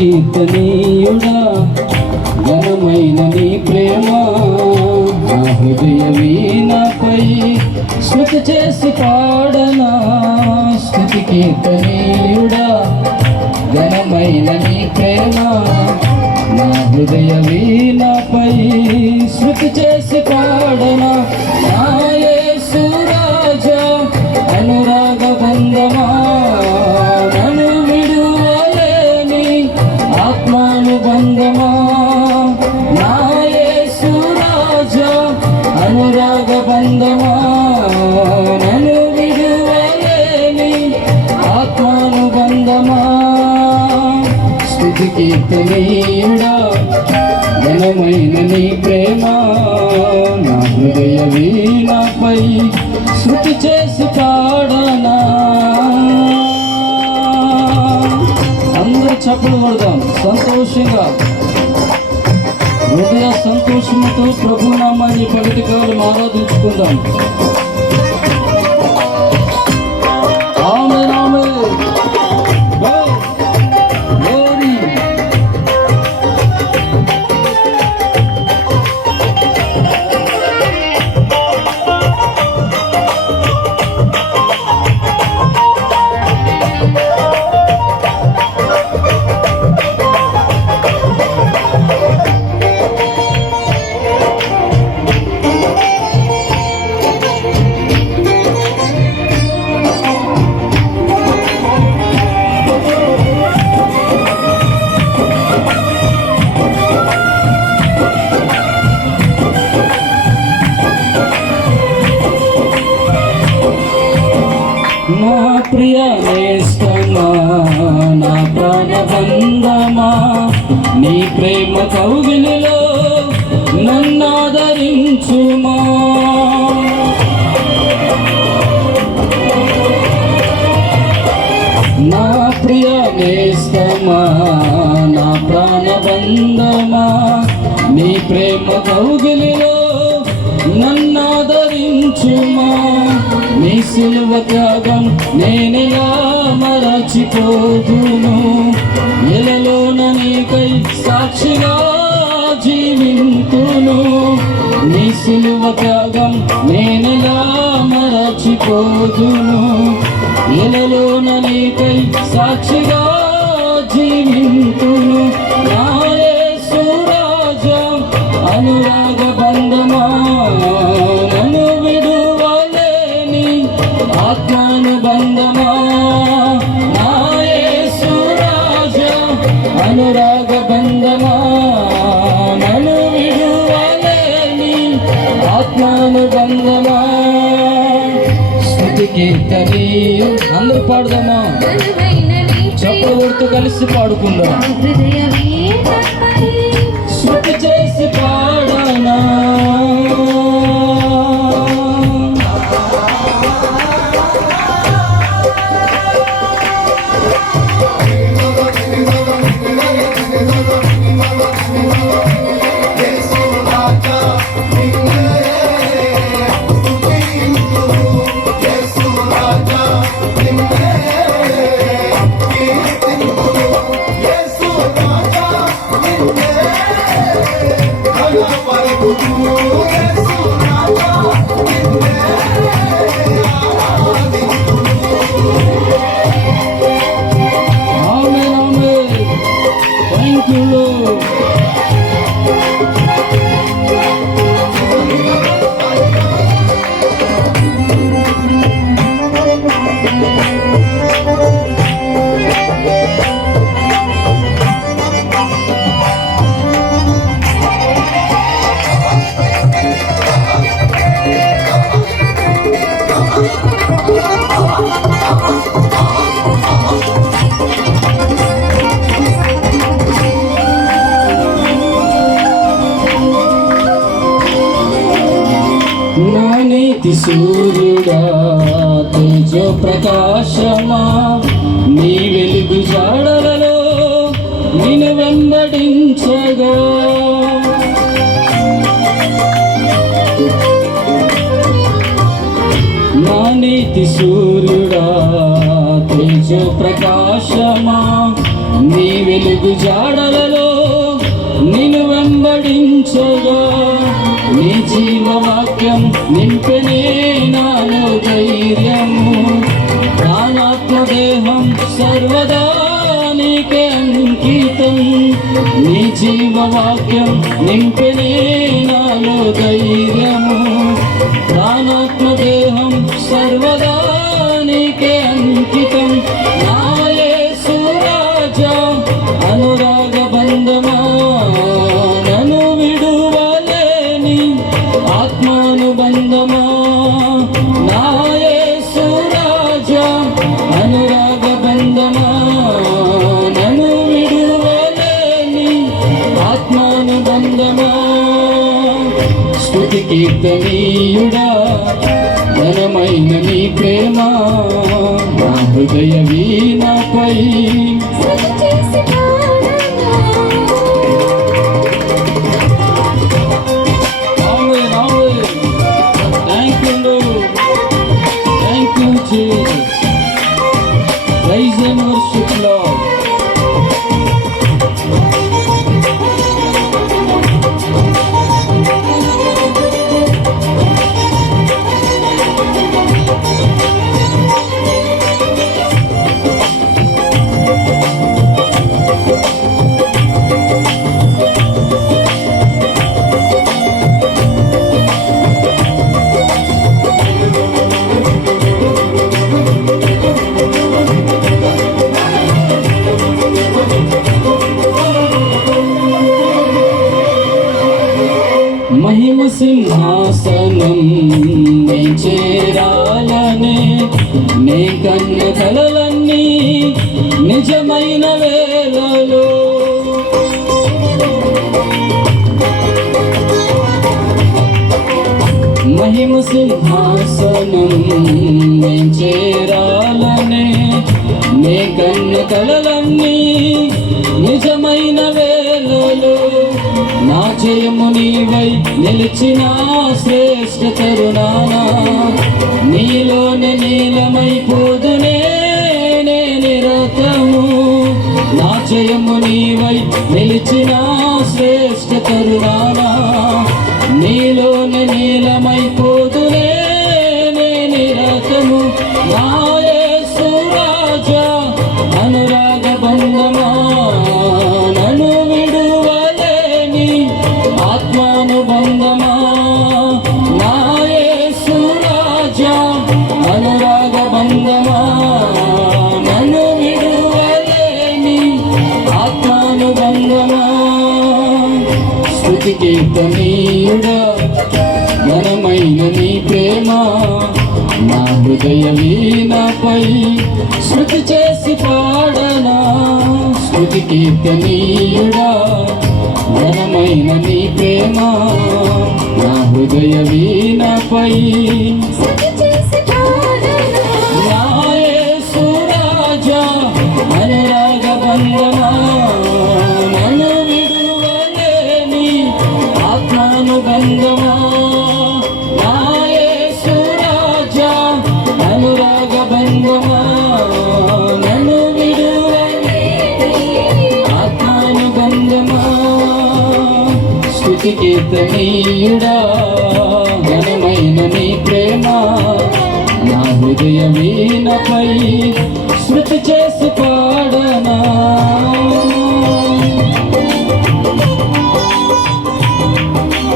కీర్తనీయుడా ఘనమైన నీ ప్రేమ నా హృదయ వీణపై స్తుతి చేసి పాడనా స్తుతి కీర్తనీయుడా ఘనమైన నీ ప్రేమ నా హృదయ వీణపై స్తుతి చేసి పాడనా నా యేసు రాజా అనురాగ బంధమా నన్ను విడువలేని ఆత్మానుబంధమా నా యేసు రాజా అనురాగ బంధమా నన్ను విడువలేని ఆత్మానుబంధమా స్తుతి కీర్తనీయుడా ఘనమైన నీ ప్రేమ నా హృదయ వీణపై శృతి చేసి పాడనా. అందరూ చప్పలు కొడదాం సంతోషంగా హృదయ సంతోషంతో ప్రభు నామాన్ని పగటి కాలం ఆరాధించుకుందాం. ఆమేన్ ఆమేన్. నా ప్రియ నేస్తమా నా ప్రాణబంధమా నీ ప్రేమ కౌగిలిలో నన్నాదరించుమా నా ప్రియ నేస్తమా నా ప్రాణబంధమా నీ ప్రేమ కౌగిలిలో నన్నాదరించుమా నీ సిలువ త్యాగం నేనెలా మరచిపోదును ఎలలోన నీకై సాక్షిగా జీవింతును నీ సిలువ త్యాగం నేనెలా మరచిపోదును ఎలలోన నీకై సాక్షిగా జీవింతును నా యేసు రాజా అనురాగ బంధమా నన్ను విడువలేని ఆత్మానుబంధమా నా యేసు రాజా అనురాగ బంధమా నన్ను విడువలేని ఆత్మానుబంధమా స్తుతి కీర్తనీయు అందరూ పాడుదామా చప్పలు కొడుతూ కలిసి పాడుకుందాం స్తుతి చేసి పాడనా నా నీతి సూర్యుడా తేజో ప్రకాశమా నీ వెలుగు జాడలలో నిన్ను వెంబడించగా నా నీతి సూర్యుడా తేజో ప్రకాశమా నీ వెలుగు అడుగు జాడలలో నిన్ను వెంబడించగా నీ జీవవాక్యం నింపెనే నాలో ధైర్యము. ప్రాణాత్మదేహం సర్వదా నీకే అంకితం. నీ జీవవాక్యం నింపెనే నాలో ధైర్యము. ప్రాణాత్మదేహం సర్వదా నీకే అంకితం. నా యేసు రాజా అనురాగ బంధమా నన్ను విడువలేని ఆత్మానుబంధమా. నా యేసు రాజా అనురాగ బంధమా నన్ను విడువలేని ఆత్మానుబంధమా. స్తుతి కీర్తనీయుడా ఘనమైన నీ ప్రేమ నా హృదయ వీణపై Praise and worship, Lord. మహిమ సింహాసనం నీ చేరాలనే నీ కన్న కలలన్నీ నిజమైన వేళలో. మహిమ సింహాసనం నీ చేరాలనే నీ కన్న కలలన్నీ నిజమైన వేళలో. నా జయము నీవై నిలిచిన శ్రేష్ఠ తరుణానా నీలోనే నీలమైపోదునే నిరతము. నా జయము నీవై నిలిచిన శ్రేష్ఠ తరుణానా నీలోనే నీలమైపోదునే నిరతము. నా యేసు రాజా అనురాగ బంధమా నన్ను విడువలేని ఆత్మానుబంధమా. నా యేసు రాజా అనురాగ బంధమా నన్ను విడువలేని ఆత్మానుబంధమా. స్తుతి కీర్తనీయుడా ఘనమైన నీ ప్రేమ నా హృదయ వీణపై శృతి చేసి పాడనా. స్తుతి కీర్తనీయుడా ఘనమైన నీ ప్రేమ నా హృదయ వీణపై నా యేసు రాజా అనురాగ బంధమా నన్ను విడువలేని ఆత్మానుబంధమా. నా యేసు రాజా అనురాగ బంధమా నన్ను విడువలేని ఆత్మానుబంధమా. స్తుతి కీర్తనీయుడా ఘనమైన నీ ప్రేమ నా హృదయ వీణపై శృతి చేసి